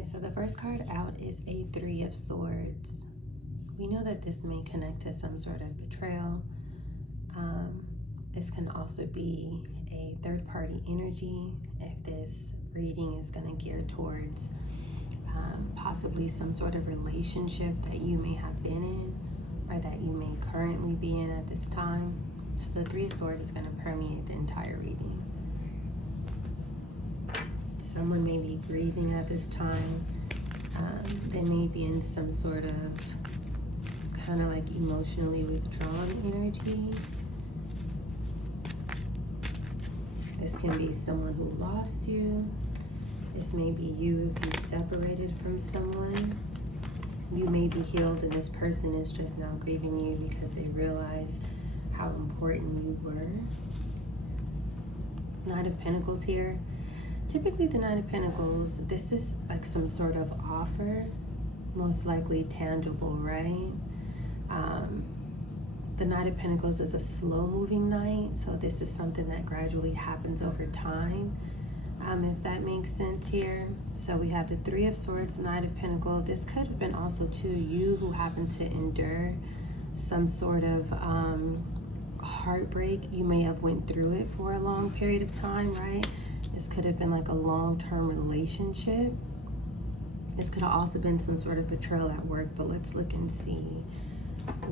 Okay, so the first card out is a Three of Swords. We know that this may connect to some sort of betrayal. This can also be a third-party energy if this reading is going to gear towards possibly some sort of relationship that you may have been in or that you may currently be in at this time. So the Three of Swords is going to permeate the entire reading. Someone may be grieving at this time. They may be in some sort of kind of like emotionally withdrawn energy. This can be someone who lost you. This may be you if you separated from someone. You may be healed and this person is just now grieving you because they realize how important you were. Knight of Pentacles here. Typically the Knight of Pentacles, this is like some sort of offer, most likely tangible, right? The Knight of Pentacles is a slow-moving knight, so this is something that gradually happens over time, if that makes sense here. So we have the Three of Swords, Knight of Pentacles. This could have been also to you who happened to endure some sort of heartbreak. You may have went through it for a long period of time, right? This could have been like a long-term relationship. This could have also been some sort of betrayal at work, but let's look and see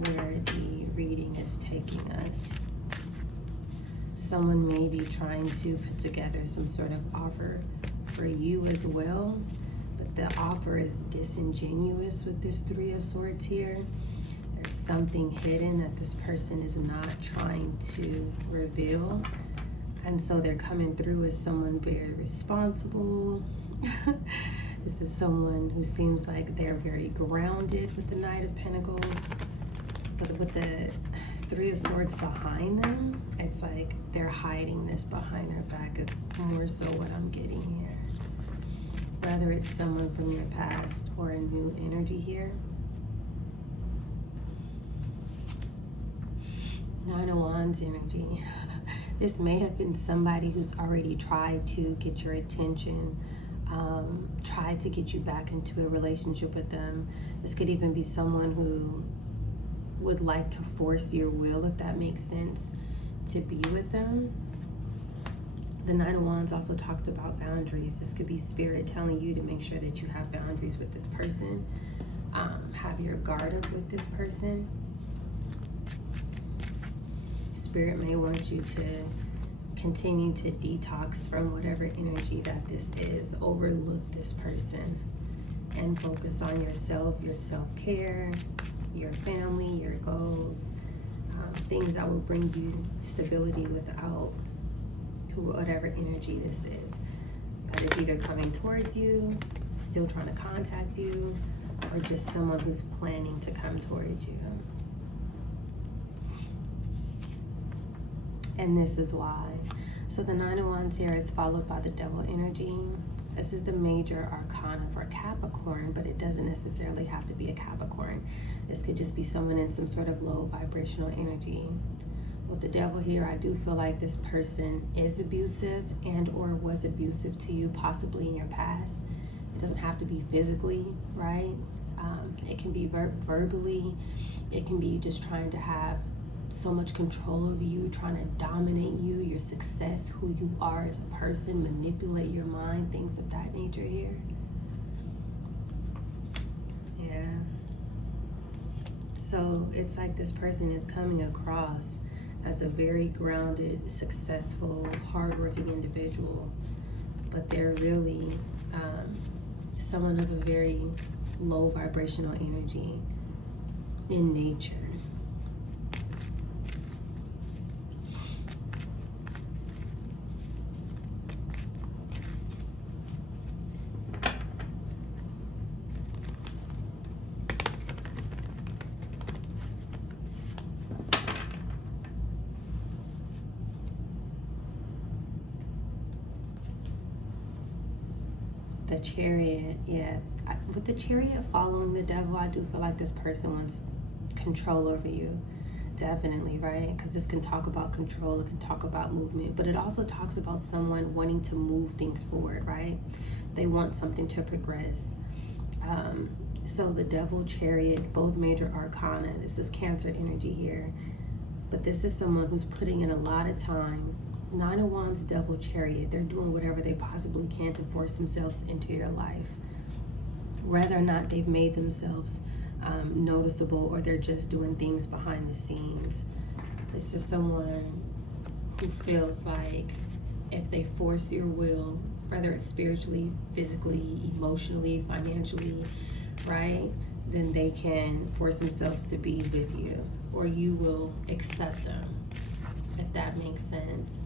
where the reading is taking us. Someone may be trying to put together some sort of offer for you as well, but the offer is disingenuous with this Three of Swords here. There's something hidden that this person is not trying to reveal. And so they're coming through as someone very responsible. This is someone who seems like they're very grounded with the Knight of Pentacles. But with the Three of Swords behind them, it's like they're hiding this behind their back is more so what I'm getting here. Whether it's someone from your past or a new energy here. Nine of Wands energy. This may have been somebody who's already tried to get your attention, tried to get you back into a relationship with them. This could even be someone who would like to force your will, if that makes sense, to be with them. The Nine of Wands also talks about boundaries. This could be spirit telling you to make sure that you have boundaries with this person. Have your guard up with this person. Spirit may want you to continue to detox from whatever energy that this is. Overlook this person and focus on yourself, your self-care, your family, your goals, things that will bring you stability without whatever energy this is. That is either coming towards you, still trying to contact you, or just someone who's planning to come towards you. And this is why. So the Nine of Wands here is followed by the Devil energy. This is the major arcana for Capricorn, but it doesn't necessarily have to be a Capricorn. This could just be someone in some sort of low vibrational energy. With the Devil here, I do feel like this person is abusive and or was abusive to you, possibly in your past. It doesn't have to be physically, right? It can be verbally. It can be just trying to have so much control over you, trying to dominate you, your success, who you are as a person, manipulate your mind, things of that nature here. Yeah. So it's like this person is coming across as a very grounded, successful, hardworking individual, but they're really someone of a very low vibrational energy in nature. The Chariot, yeah. With the Chariot following the Devil, I do feel like this person wants control over you. Definitely, right? Because this can talk about control, it can talk about movement, but it also talks about someone wanting to move things forward, right? They want something to progress. So the Devil, Chariot, both major arcana. This is Cancer energy here. But this is someone who's putting in a lot of time. Nine of Wands, Devil, Chariot. They're doing whatever they possibly can to force themselves into your life. Whether or not they've made themselves noticeable or they're just doing things behind the scenes. This is someone who feels like if they force your will, whether it's spiritually, physically, emotionally, financially, right, then they can force themselves to be with you, or you will accept them, if that makes sense.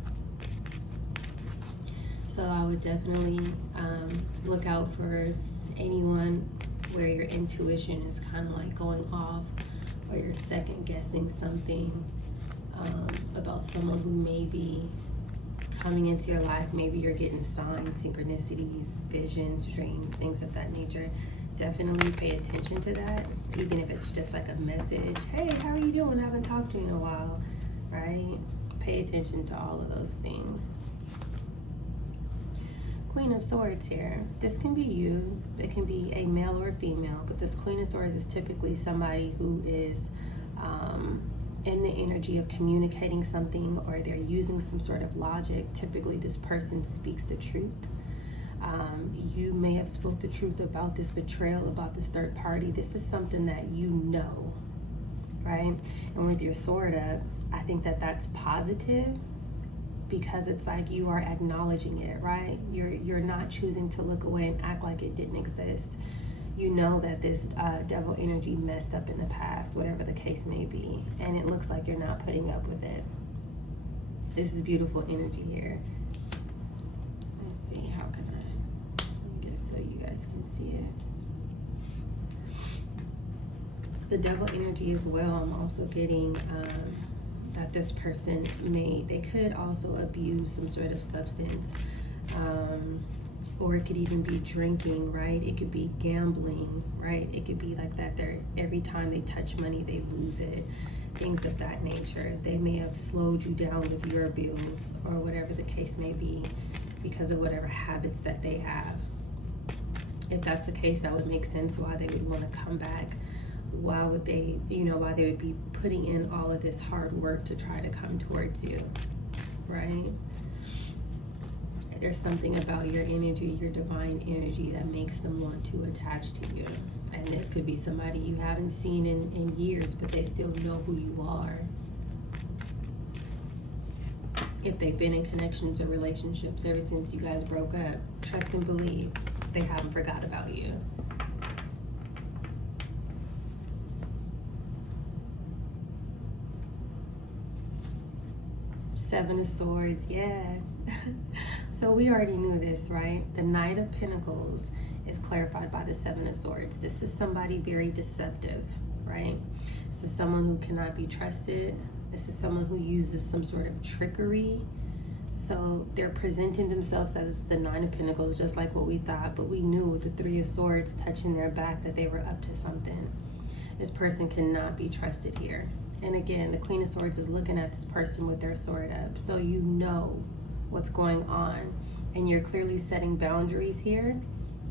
So I would definitely look out for anyone where your intuition is kind of like going off, or you're second guessing something about someone who may be coming into your life. Maybe you're getting signs, synchronicities, visions, dreams, things of that nature. Definitely pay attention to that, even if it's just like a message. Hey, how are you doing? I haven't talked to you in a while, right? Pay attention to all of those things. Queen of Swords here. This can be you. It can be a male or a female, but this Queen of Swords is typically somebody who is in the energy of communicating something, or they're using some sort of logic. Typically, this person speaks the truth. You may have spoke the truth about this betrayal, about this third party. This is something that you know, right? And with your sword up, I think that that's positive, because it's like you are acknowledging it, right? You're not choosing to look away and act like it didn't exist. You know that this devil energy messed up in the past, whatever the case may be, and it looks like you're not putting up with it. This is beautiful energy here. Let's see, how can I get so you guys can see it? The devil energy as well, I'm also getting that this person they could also abuse some sort of substance, or it could even be drinking, right? It could be gambling, right? It could be like that. Every time they touch money, they lose it. Things of that nature. They may have slowed you down with your bills, or whatever the case may be, because of whatever habits that they have. If that's the case, that would make sense why they would want to come back. Why would they, why they would be putting in all of this hard work to try to come towards you, right? There's something about your energy, your divine energy, that makes them want to attach to you. And this could be somebody you haven't seen in years, but they still know who you are. If they've been in connections or relationships ever since you guys broke up, trust and believe they haven't forgot about you. Seven of Swords, yeah. So we already knew this, right? The Knight of Pentacles is clarified by the Seven of Swords. This is somebody very deceptive, right? This is someone who cannot be trusted. This is someone who uses some sort of trickery. So they're presenting themselves as the Nine of Pentacles, just like what we thought, but we knew with the Three of Swords touching their back that they were up to something. This person cannot be trusted here. And again, the Queen of Swords is looking at this person with their sword up. So you know what's going on. And you're clearly setting boundaries here,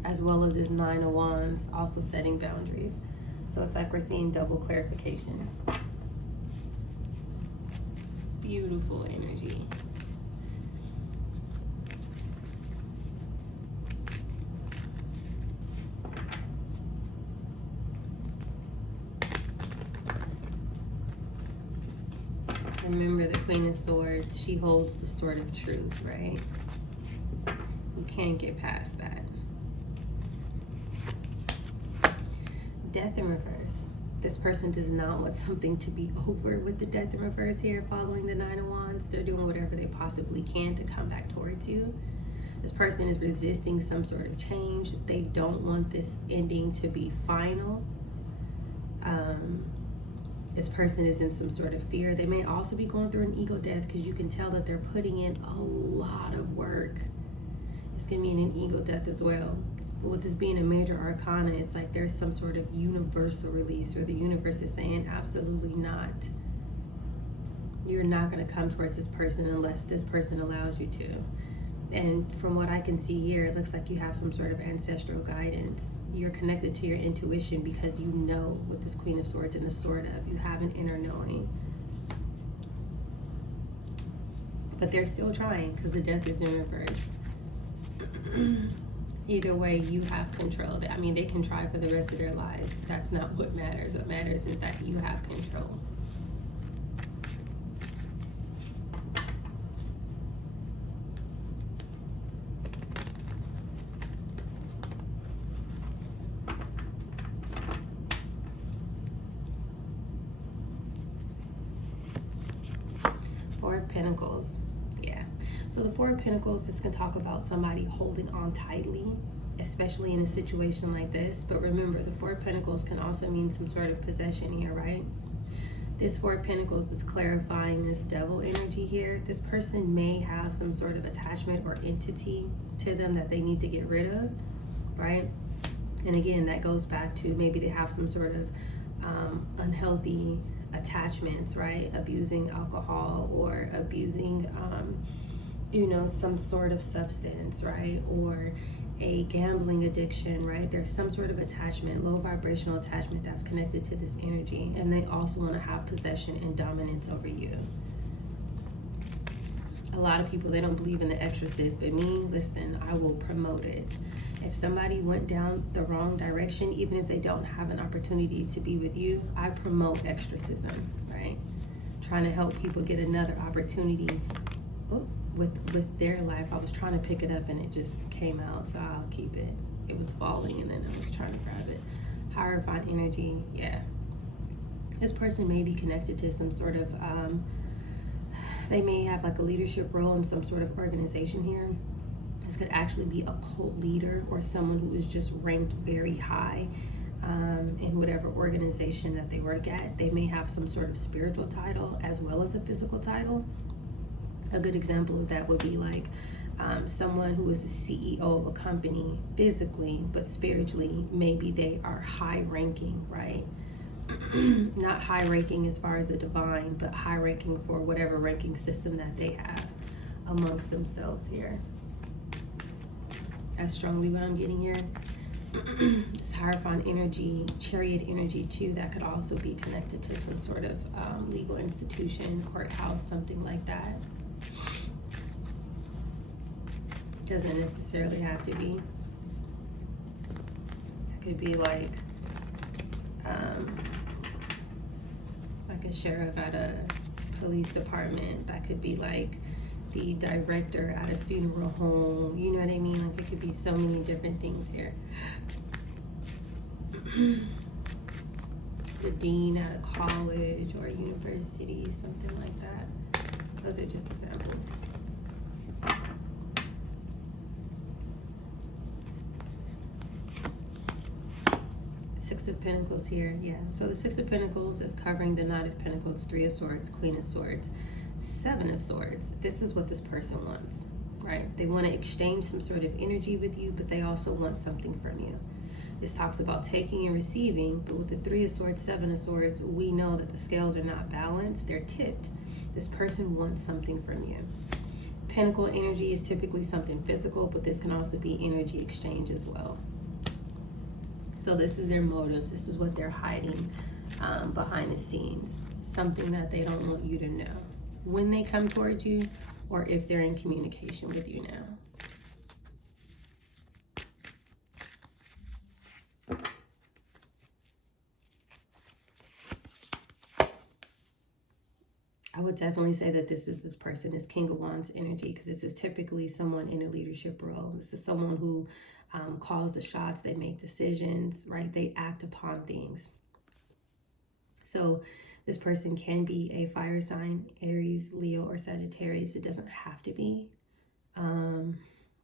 as well as this Nine of Wands also setting boundaries. So it's like we're seeing double clarification. Beautiful energy. Remember, the Queen of Swords, she holds the sword of truth, right? You can't get past that. Death in reverse. This person does not want something to be over with the Death in reverse here, following the Nine of Wands. They're doing whatever they possibly can to come back towards you. This person is resisting some sort of change. They don't want this ending to be final. This person is in some sort of fear. They may also be going through an ego death, because you can tell that they're putting in a lot of work. It's gonna be an ego death as well. But with this being a major arcana, it's like there's some sort of universal release, where the universe is saying absolutely not. You're not going to come towards this person unless this person allows you to. And from what I can see here, it looks like you have some sort of ancestral guidance. You're connected to your intuition because you know, with this Queen of Swords and the Sword Up, you have an inner knowing. But they're still trying because the Death is in reverse. Either way, you have control. I mean, they can try for the rest of their lives. That's not what matters. What matters is that you have control. Four of Pentacles. Yeah. So the Four of Pentacles is going to talk about somebody holding on tightly, especially in a situation like this. But remember, the Four of Pentacles can also mean some sort of possession here, right? This Four of Pentacles is clarifying this Devil energy here. This person may have some sort of attachment or entity to them that they need to get rid of, right? And again, that goes back to maybe they have some sort of unhealthy attachments, right? Abusing alcohol or abusing, you know, some sort of substance, right? Or a gambling addiction, right? There's some sort of attachment, low vibrational attachment that's connected to this energy. And they also want to have possession and dominance over you. A lot of people, they don't believe in the exorcist, but me, listen, I will promote it. If somebody went down the wrong direction, even if they don't have an opportunity to be with you, I promote exorcism, right? Trying to help people get another opportunity with their life. I was trying to pick it up and it just came out, so I'll keep it. It was falling and then I was trying to grab it. Hierophant energy, yeah. This person may be connected to some sort of, they may have like a leadership role in some sort of organization here. This could actually be a cult leader or someone who is just ranked very high in whatever organization that they work at. They may have some sort of spiritual title as well as a physical title. A good example of that would be like someone who is the CEO of a company physically, but spiritually, maybe they are high ranking, right? Not high ranking as far as the divine, but high ranking for whatever ranking system that they have amongst themselves here. That's strongly what I'm getting here. This Hierophant energy, Chariot energy too, that could also be connected to some sort of legal institution, courthouse, something like that. Doesn't necessarily have to be. It could be like a sheriff at a police department. That could be like the director at a funeral home. You know what I mean? Like it could be so many different things here. The dean at a college or a university, something like that. Those are just examples. Six of Pentacles here, yeah. So the Six of Pentacles is covering the Knight of Pentacles, Three of Swords, Queen of Swords, Seven of Swords. This is what this person wants, right? They want to exchange some sort of energy with you, but they also want something from you. This talks about taking and receiving, but with the Three of Swords, Seven of Swords, we know that the scales are not balanced, they're tipped. This person wants something from you. Pentacle energy is typically something physical, but this can also be energy exchange as well. So this is their motives. This is what they're hiding behind the scenes. Something that they don't want you to know when they come towards you or if they're in communication with you now. I would definitely say that this person is King of Wands energy, because this is typically someone in a leadership role. This is someone who calls the shots, they make decisions, right? They act upon things. So this person can be a fire sign, Aries, Leo, or Sagittarius. It doesn't have to be.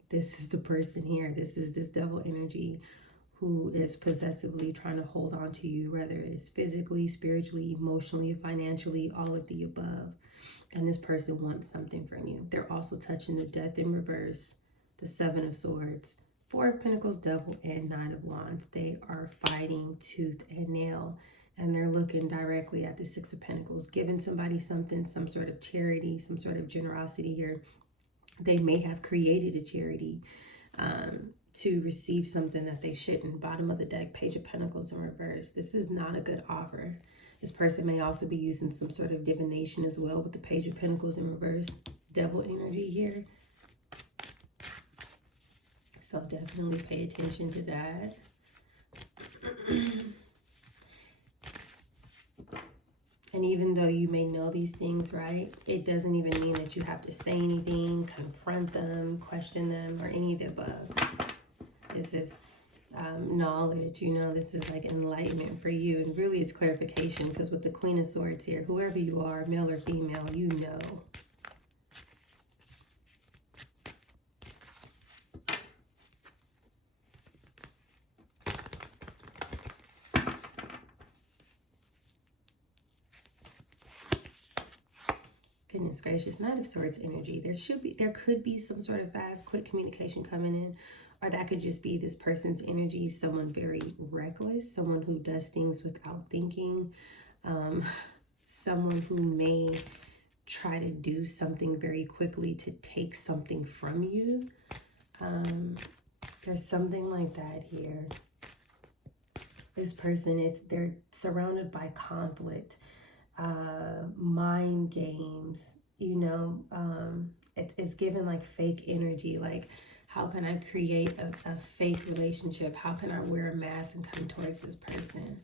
This is the person here. This is this devil energy who is possessively trying to hold on to you, whether it is physically, spiritually, emotionally, financially, all of the above. And this person wants something from you. They're also touching the Death in reverse, the Seven of Swords, Four of Pentacles, Devil, and Nine of Wands. They are fighting tooth and nail. And they're looking directly at the Six of Pentacles, giving somebody something, some sort of charity, some sort of generosity here. They may have created a charity to receive something that they shouldn't. Bottom of the deck, Page of Pentacles in reverse. This is not a good offer. This person may also be using some sort of divination as well with the Page of Pentacles in reverse. Devil energy here. So definitely pay attention to that. And even though you may know these things, right, it doesn't even mean that you have to say anything, confront them, question them, or any of the above. It's just knowledge, you know, this is like enlightenment for you. And really it's clarification, because with the Queen of Swords here, whoever you are, male or female, you know. Goodness gracious, Knight of Swords energy. There could be some sort of fast, quick communication coming in, or that could just be this person's energy, someone very reckless, someone who does things without thinking, someone who may try to do something very quickly to take something from you. There's something like that here. This person, they're surrounded by conflict. Mind games, you know, it's given like fake energy, like how can I create a fake relationship? How can I wear a mask and come towards this person?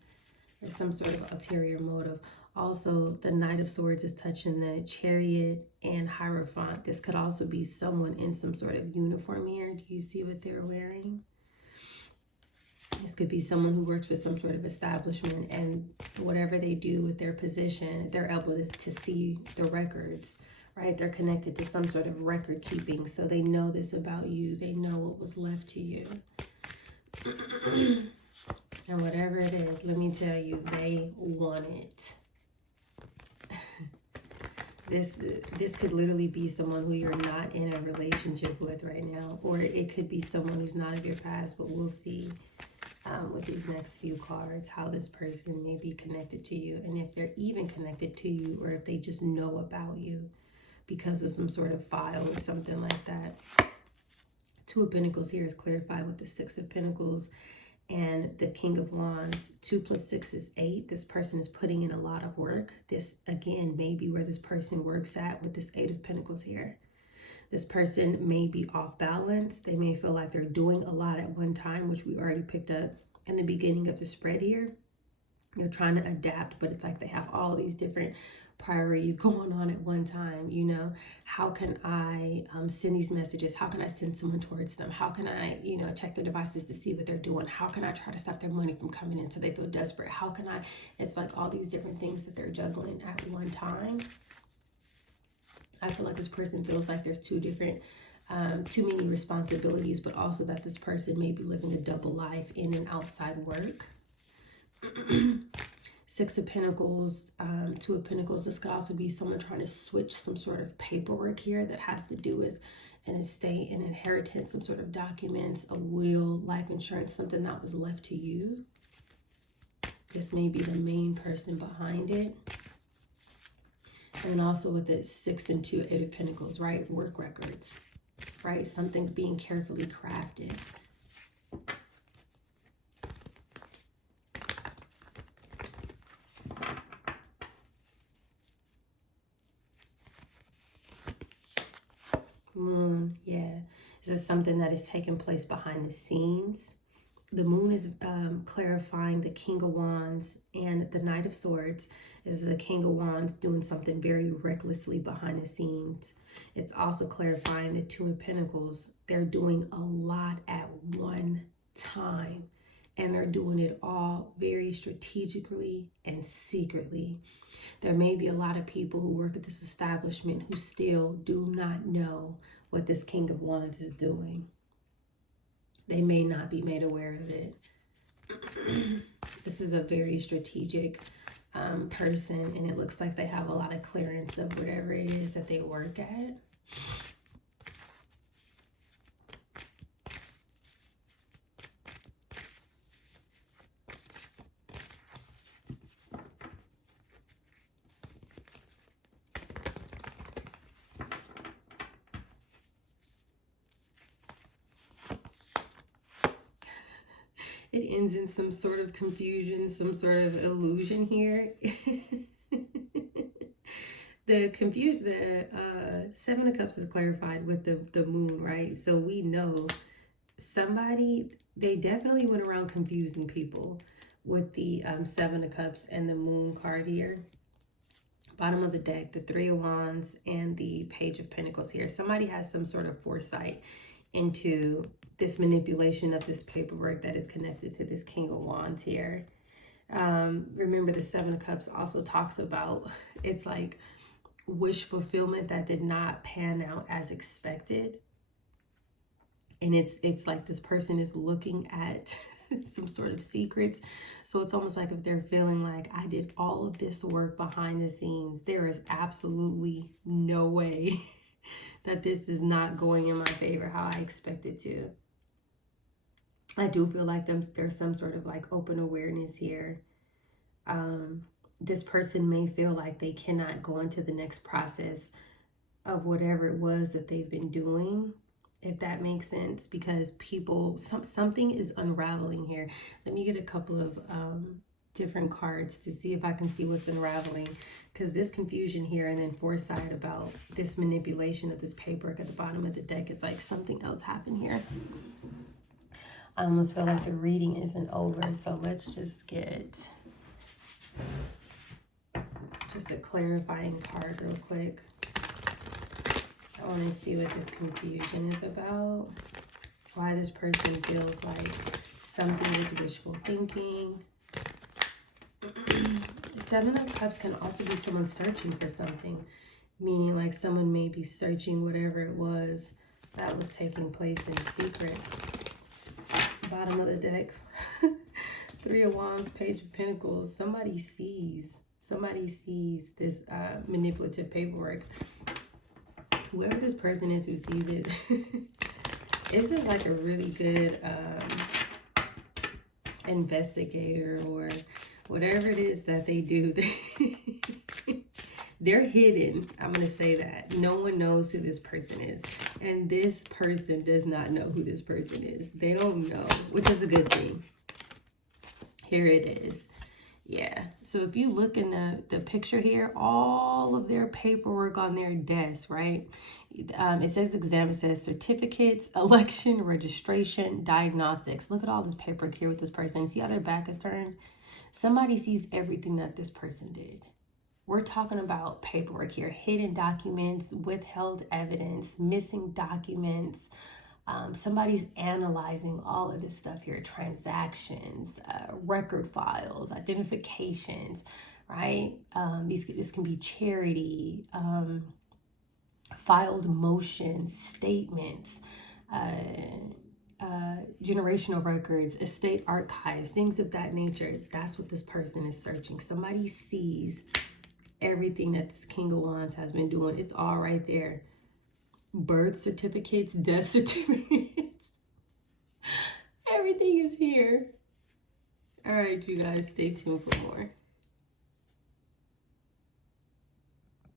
There's some sort of ulterior motive. Also, the Knight of Swords is touching the Chariot and Hierophant. This could also be someone in some sort of uniform here. Do you see what they're wearing? This could be someone who works for some sort of establishment, and whatever they do with their position, they're able to see the records, right? They're connected to some sort of record keeping, so they know this about you. They know what was left to you. And whatever it is, let me tell you, they want it. This could literally be someone who you're not in a relationship with right now, or it could be someone who's not of your past, but we'll see. With these next few cards, how this person may be connected to you, and if they're even connected to you, or if they just know about you because of some sort of file or something like that. Two of Pentacles here is clarified with the Six of Pentacles and the King of Wands. 2 + 6 is 8. This person is putting in a lot of work. This, again, may be where this person works at with this 8 of Pentacles here. This person may be off balance. They may feel like they're doing a lot at one time, which we already picked up in the beginning of the spread here. They're trying to adapt, but it's like they have all these different priorities going on at one time. You know, how can I send these messages? How can I send someone towards them? How can I, you know, check their devices to see what they're doing? How can I try to stop their money from coming in so they feel desperate? How can I, it's like all these different things that they're juggling at one time. I feel like this person feels like there's too many responsibilities, but also that this person may be living a double life in and outside work. 6 of Pentacles, 2 of Pentacles. This could also be someone trying to switch some sort of paperwork here that has to do with an estate, an inheritance, some sort of documents, a will, life insurance, something that was left to you. This may be the main person behind it. And then also with it, 6 and 2, 8 of Pentacles, right? Work records, right? Something being carefully crafted. Moon, yeah. This is something that is taking place behind the scenes. The moon is clarifying the King of Wands and the Knight of Swords. This is the King of Wands doing something very recklessly behind the scenes. It's also clarifying the 2 of Pentacles. They're doing a lot at one time, and they're doing it all very strategically and secretly. There may be a lot of people who work at this establishment who still do not know what this King of Wands is doing. They may not be made aware of it. This is a very strategic person, and it looks like they have a lot of clearance of whatever it is that they work at. It ends in some sort of confusion, some sort of illusion here. The Seven of Cups is clarified with the moon, right? So we know somebody, they definitely went around confusing people with the Seven of Cups and the moon card here. Bottom of the deck, the Three of Wands and the Page of Pentacles here. Somebody has some sort of foresight into this manipulation of this paperwork that is connected to this King of Wands here. Remember, the Seven of Cups also talks about, it's like wish fulfillment that did not pan out as expected. And it's like this person is looking at some sort of secrets. So it's almost like if they're feeling like, I did all of this work behind the scenes, there is absolutely no way that this is not going in my favor how I expect it to. I do feel like there's some sort of like open awareness here. This person may feel like they cannot go into the next process of whatever it was that they've been doing, if that makes sense, because people, something is unraveling here. Let me get a couple of different cards to see if I can see what's unraveling, because this confusion here and then foresight about this manipulation of this paperwork at the bottom of the deck, it's like something else happened here. I almost feel like the reading isn't over, so let's just get just a clarifying card real quick. I want to see what this confusion is about. Why this person feels like something is wishful thinking. Seven of Cups can also be someone searching for something. Meaning like someone may be searching whatever it was that was taking place in secret. Bottom of the deck. Three of Wands, Page of Pentacles. Somebody sees this manipulative paperwork. Whoever this person is who sees it, this is like a really good investigator or whatever it is that they do. They're hidden. I'm going to say that. No one knows who this person is. And this person does not know who this person is. They don't know, which is a good thing. Here it is. Yeah. So if you look in the picture here, all of their paperwork on their desk, right? It says exam, it says certificates, election, registration, diagnostics. Look at all this paperwork here with this person. See how their back is turned? Somebody sees everything that this person did. We're talking about paperwork here, hidden documents, withheld evidence, missing documents. Somebody's analyzing all of this stuff here, transactions, record files, identifications, right? This can be charity, filed motions, statements, generational records, estate archives, things of that nature. That's what this person is searching. Somebody sees everything that this King of Wands has been doing. It's all right there. Birth certificates, death certificates. Everything is here. All right, you guys, stay tuned for more.